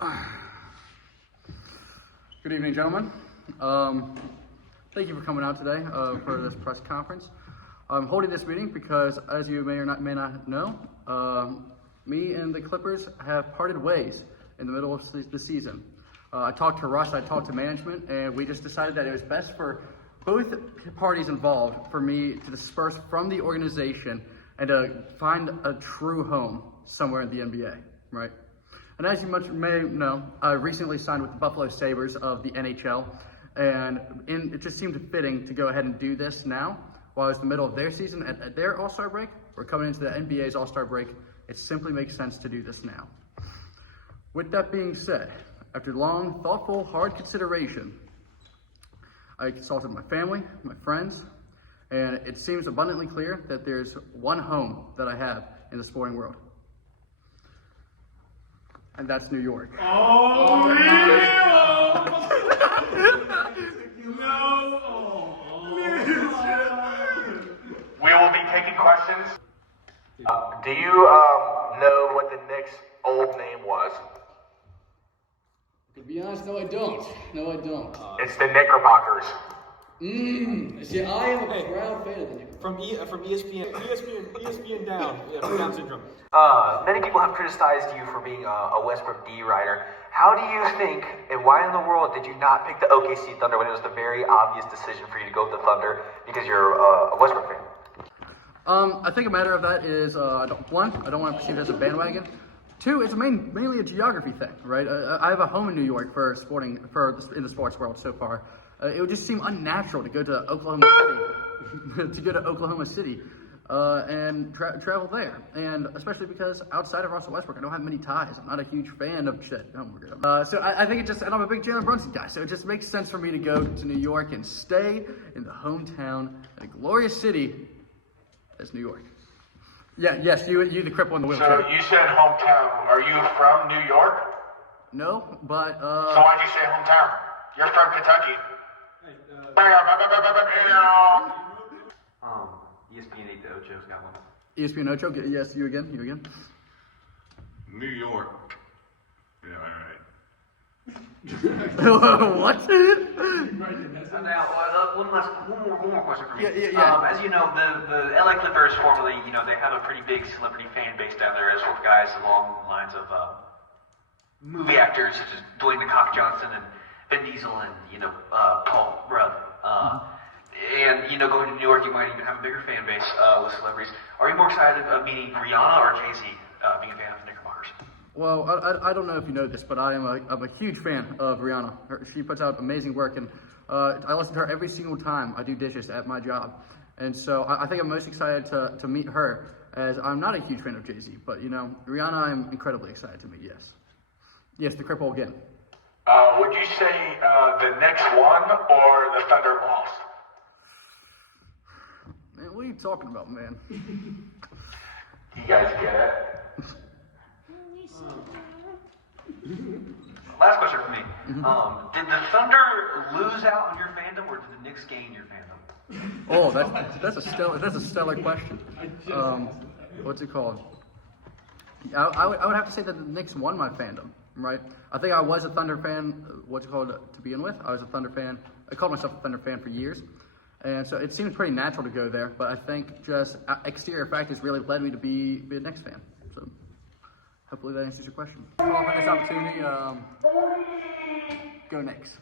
Good evening, gentlemen. Thank you for coming out today for this press conference. I'm holding this meeting because, as you may not know, me and the Clippers have parted ways in the middle of the season. I talked to Russ, I talked to management, and we just decided that it was best for both parties involved for me to disperse from the organization and to find a true home somewhere in the NBA, right? And as you may know, I recently signed with the Buffalo Sabres of the NHL, and it just seemed fitting to go ahead and do this now, while it's the middle of their season at their All-Star break. We're coming into the NBA's All-Star break. It simply makes sense to do this now. With that being said, after long, thoughtful, hard consideration, I consulted my family, my friends, and it seems abundantly clear that there's one home that I have in the sporting world. And that's New York. Oh, We will be taking questions. Do you know what the Knicks' old name was? To be honest, no, I don't. It's the Knickerbockers. See, I am a proud fan of the Knickerbockers. from ESPN down, from Down syndrome. Many people have criticized you for being a Westbrook D writer. How do you think, and why in the world did you not pick the OKC Thunder when it was the very obvious decision for you to go with the Thunder because you're a Westbrook fan? I think a matter of that is, I don't want to perceive it as a bandwagon. Two, it's mainly a geography thing, right? I have a home in New York in the sports world so far. It would just seem unnatural to go to Oklahoma City, and travel there. And especially because outside of Russell Westbrook, I don't have many ties. I'm not a huge fan of shit. So I think and I'm a big Jalen Brunson guy, so it just makes sense for me to go to New York and stay in the hometown, in a glorious city as New York. Yeah, yes, you the cripple in the wheelchair. So you said hometown. Are you from New York? No, but So why'd you say hometown? You're from Kentucky. ESPN 8 to Ocho's got one. ESPN Ocho, yes, you again. New York. Yeah, all right. What? Now, one more question for me. Yeah. As you know, the LA Clippers formerly, they have a pretty big celebrity fan base down there, as with guys along the lines of movie actors such as Dwayne the Cock Johnson and Vin Diesel and Paul Rudd. And going to New York, you might even have a bigger fan base with celebrities. Are you more excited of meeting Rihanna or Jay-Z, being a fan of the Knickerbockers? Well, I don't know if you know this, but I'm a huge fan of Rihanna. She puts out amazing work, and I listen to her every single time I do dishes at my job. And so I think I'm most excited to meet her, as I'm not a huge fan of Jay-Z, but Rihanna I'm incredibly excited to meet, yes. Yes, the cripple again. Would you say the Knicks won or the Thunder lost? Man, what are you talking about, man? You guys get it? Last question for me. Did the Thunder lose out on your fandom, or did the Knicks gain your fandom? Oh, that's a stellar question. What's it called? I would have to say that the Knicks won my fandom, right? I think I was a Thunder fan, to begin with. I was a Thunder fan. I called myself a Thunder fan for years. And so it seems pretty natural to go there, but I think just exterior factors really led me to be a Knicks fan. So hopefully that answers your question. Off on this opportunity, go Knicks.